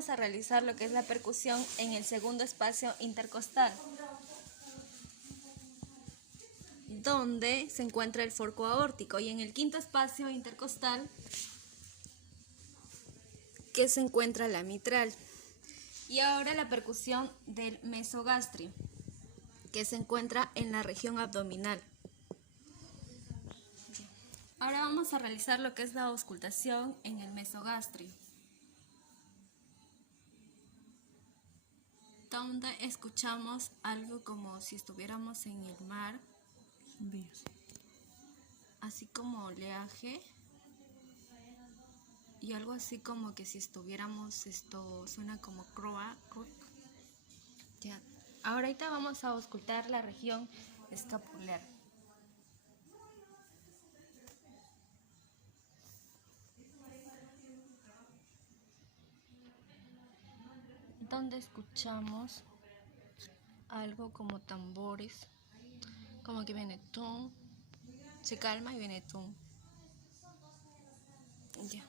vamos a realizar lo que es la percusión en el segundo espacio intercostal, donde se encuentra el forco aórtico, y en el quinto espacio intercostal, que se encuentra la mitral. Y ahora la percusión del mesogastrio, que se encuentra en la región abdominal. Ahora vamos a realizar lo que es la auscultación en el mesogastrio, donde escuchamos algo como si estuviéramos en el mar, así como oleaje, y algo así como que si estuviéramos, esto suena como croak. Ya. Ahorita vamos a auscultar la región escapular, donde escuchamos algo como tambores, como que viene tum, se calma y viene tum. Ya.